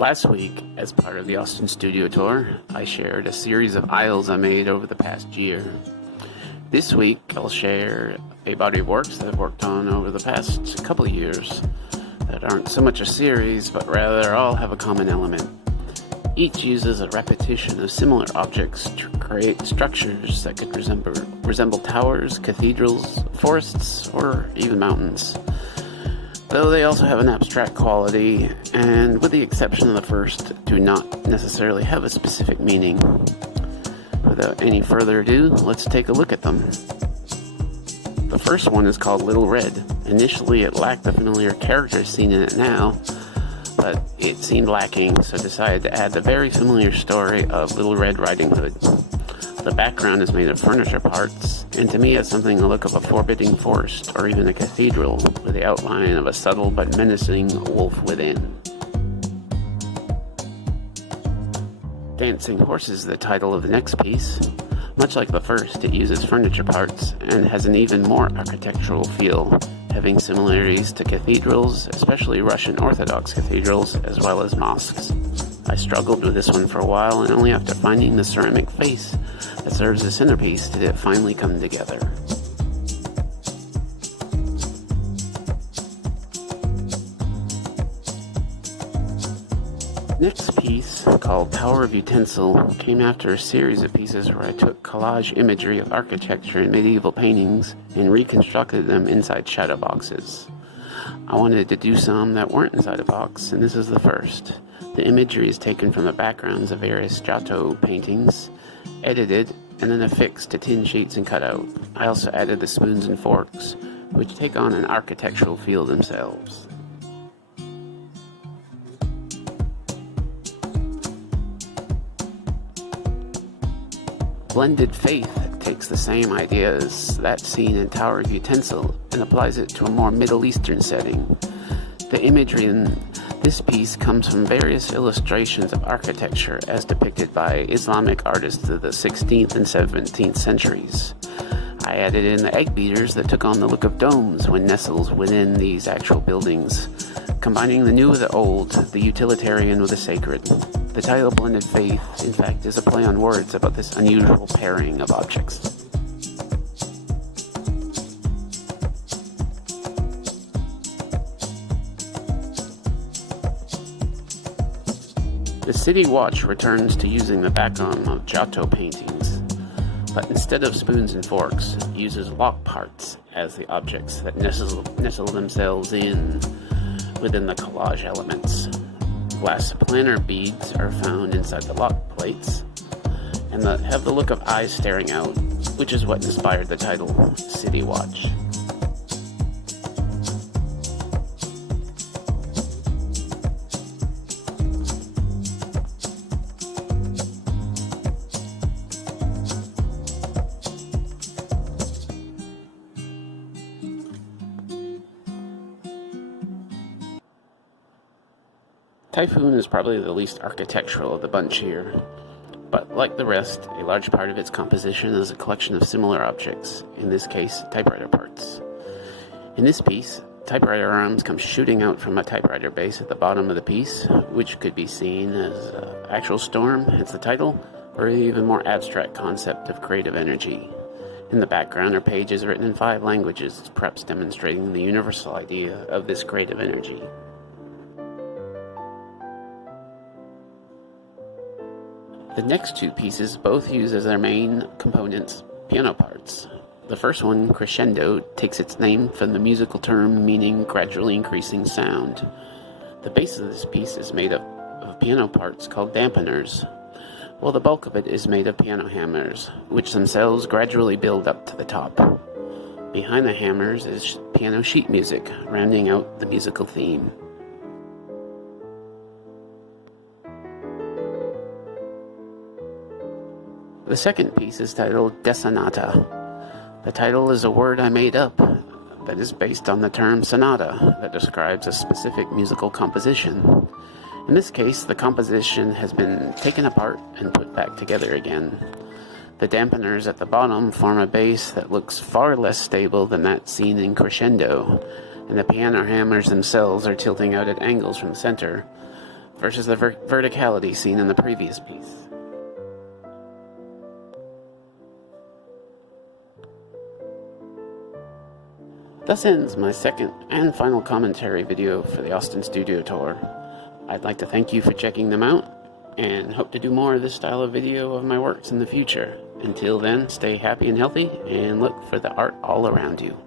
Last week, as part of the Austin Studio Tour, I shared a series of aisles I made over the past year. This week, I'll share a body of works that I've worked on over the past couple of years that aren't so much a series, but rather all have a common element. Each uses a repetition of similar objects to create structures that could resemble towers, cathedrals, forests, or even mountains. Though they also have an abstract quality, and with the exception of the first, do not necessarily have a specific meaning. Without any further ado, let's take a look at them. The first one is called Little Red. Initially, it lacked the familiar characters seen in it now, but it seemed lacking, so I decided to add the very familiar story of Little Red Riding Hood. The background is made of furniture parts, and to me has something the look of a forbidding forest or even a cathedral, with the outline of a subtle but menacing wolf within. Dancing Horse is the title of the next piece. Much like the first, it uses furniture parts and has an even more architectural feel, having similarities to cathedrals, especially Russian Orthodox cathedrals, as well as mosques. I struggled with this one for a while, and only after finding the ceramic face that serves as centerpiece did it finally come together. Next piece, called Tower of Utensil, came after a series of pieces where I took collage imagery of architecture and medieval paintings and reconstructed them inside shadow boxes. I wanted to do some that weren't inside a box, and this is the first. The imagery is taken from the backgrounds of various Giotto paintings, edited, and then affixed to tin sheets and cut out. I also added the spoons and forks, which take on an architectural feel themselves. Blended Faith takes the same idea as that seen in Tower of Utensil and applies it to a more Middle Eastern setting. The imagery in this piece comes from various illustrations of architecture as depicted by Islamic artists of the 16th and 17th centuries. I added in the egg beaters that took on the look of domes when nestled within these actual buildings, combining the new with the old, the utilitarian with the sacred. The title Blended Faith, in fact, is a play on words about this unusual pairing of objects. The City Watch returns to using the background of Giotto paintings, but instead of spoons and forks, uses lock parts as the objects that nestle themselves within the collage elements. Glass planter beads are found inside the lock plates, and have the look of eyes staring out, which is what inspired the title City Watch. Typhoon is probably the least architectural of the bunch here, but like the rest, a large part of its composition is a collection of similar objects, in this case, typewriter parts. In this piece, typewriter arms come shooting out from a typewriter base at the bottom of the piece, which could be seen as an actual storm, hence the title, or an even more abstract concept of creative energy. In the background are pages written in 5 languages, perhaps demonstrating the universal idea of this creative energy. The next 2 pieces both use as their main components piano parts. The first one, Crescendo, takes its name from the musical term meaning gradually increasing sound. The base of this piece is made up of piano parts called dampeners, while the bulk of it is made of piano hammers, which themselves gradually build up to the top. Behind the hammers is piano sheet music, rounding out the musical theme. The second piece is titled Desonata. The title is a word I made up that is based on the term sonata that describes a specific musical composition. In this case, the composition has been taken apart and put back together again. The dampeners at the bottom form a bass that looks far less stable than that seen in Crescendo, and the piano hammers themselves are tilting out at angles from the center, versus the verticality seen in the previous piece. Thus ends my second and final commentary video for the Austin Studio Tour. I'd like to thank you for checking them out, and hope to do more of this style of video of my works in the future. Until then, stay happy and healthy, and look for the art all around you.